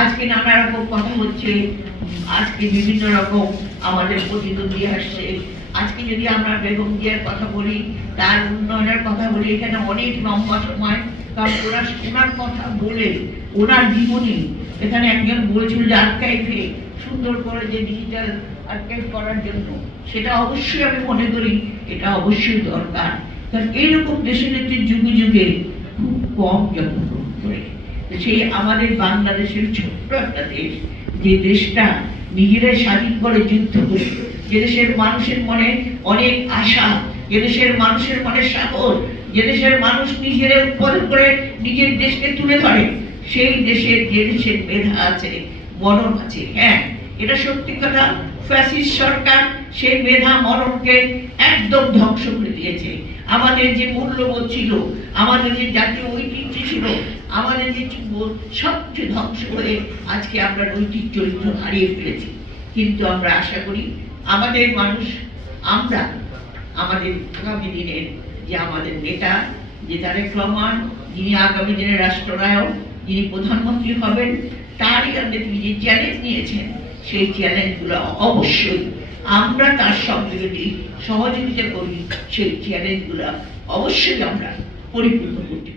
আজকে নানা রকম কথা হচ্ছে, আজকে বিভিন্ন রকম আমাদের প্রতিদ্বন্দ্বী আসছে। আজকে যদি আমরা বেগম জিয়ার কথা বলি, তার উন্নয়নের কথা বলি, এখানে অনেক লম্বা সময়, কারণ ওনার কথা বলে ওনার জীবনী, এখানে একজন বলেছিল যে আর্কাইভে সুন্দর করে যে ডিজিটাল আর্কাইভ করার জন্য, সেটা অবশ্যই আমি মনে করি এটা অবশ্যই দরকার। কারণ এইরকম দেশের একটি যুগে যুগে খুব কম জন্মগ্রহণ করে। সেই আমাদের বাংলাদেশের ছোট্ট একটা দেশ, যে দেশটা নিজেরাই স্বাধীন করে যুদ্ধ করে, যে দেশের মানুষের মনে অনেক আশা, যে দেশের মানুষের মনে সাহস, যে দেশের মানুষ নিজেরা উৎপাদন করে নিজের দেশকে তুলে ধরে, সেই দেশের যে দেশের মেধা আছে, মনন আছে। হ্যাঁ, এটা সত্যি কথা, ফ্যাসিস্ট সরকার সেই মেধা মননকে একদম ধ্বংস করে দিয়েছে। আমাদের যে মূল্যবোধ ছিল, আমাদের যে জাতীয় ঐতিহ্য ছিল, আমাদের যে সবচেয়ে ধ্বংস হয়ে আজকে আমরা নৈতিক চরিত্র হারিয়ে ফেলেছি। কিন্তু আমরা আশা করি আমাদের মানুষ, আমরা আমাদের আগামী দিনের যে আমাদের নেতা, যে তারেক রহমান, যিনি আগামী দিনের রাষ্ট্রনায়ক, যিনি প্রধানমন্ত্রী হবেন, তারই তিনি যে চ্যালেঞ্জ নিয়েছেন, সেই চ্যালেঞ্জগুলো অবশ্যই আমরা তার সঙ্গে যদি সহযোগিতা করি, সেই চ্যালেঞ্জগুলো অবশ্যই আমরা পরিপূর্ণ করতে